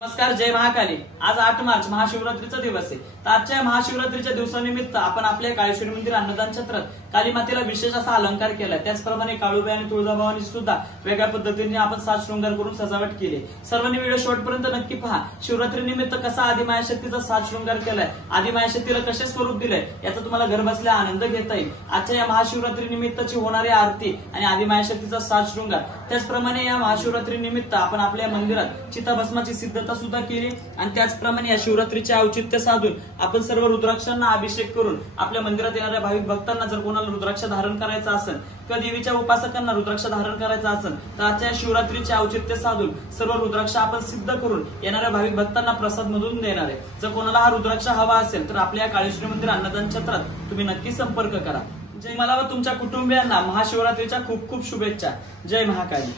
नमस्कार, जय महाकाली। आज 8 मार्च महाशिवरात्रीचा दिवस आहे। तर आजच्या महाशिवरात्रीच्या दिवसानिमित्त आपण आपल्या काळेश्वरी मंदिर अन्नदान क्षेत्रात काली मातेला विशेष असा अलंकार केलाय। त्याचप्रमाणे काळूबाई आणि तुळजाभवानी सुद्धा वेगळ्या पद्धतीने आपण साज शृंगार करून सजावट केली। सर्वांनी व्हिडिओ शेवटपर्यंत नक्की पहा। शिवरात्री निमित्त कसा आदिमाया शक्तीचा साज शृंगार केलाय, आदिमाया शक्तीला कसे स्वरूप दिलंय याचा तुम्हाला घर बसल्या आनंद घेता येईल। आजच्या या महाशिवरात्री निमित्ताची होणारी आरती आणि आदिमाया शक्तीचा साज शृंगार, त्याचप्रमाणे या महाशिवरात्री निमित्त आपण आपल्या मंदिरात चिताभस्माची सिद्धता सुद्धा केली आणि त्याचप्रमाणे या शिवरात्रीचे औचित्य साधून आपण सर्व रुद्राक्षांना अभिषेक करून आपल्या मंदिरात येणाऱ्या भाविक भक्तांना जर कोणाला रुद्राक्ष धारण करायचा असेल किंवा देवीच्या उपासकांना रुद्राक्ष धारण करायचा असेल तर आजच्या शिवरात्रीचे औचित्य साधून सर्व रुद्राक्ष आपण सिद्ध करून येणाऱ्या भाविक भक्तांना प्रसाद मधून देणार आहे। जर कोणाला हा रुद्राक्ष हवा असेल तर आपल्या काळेश्वरी मंदिर अन्नदान क्षेत्रात तुम्ही नक्की संपर्क करा। जय मला व तुमच्या कुटुंबियांना महाशिवरात्रीच्या खूप खूप शुभेच्छा। जय महाकाली।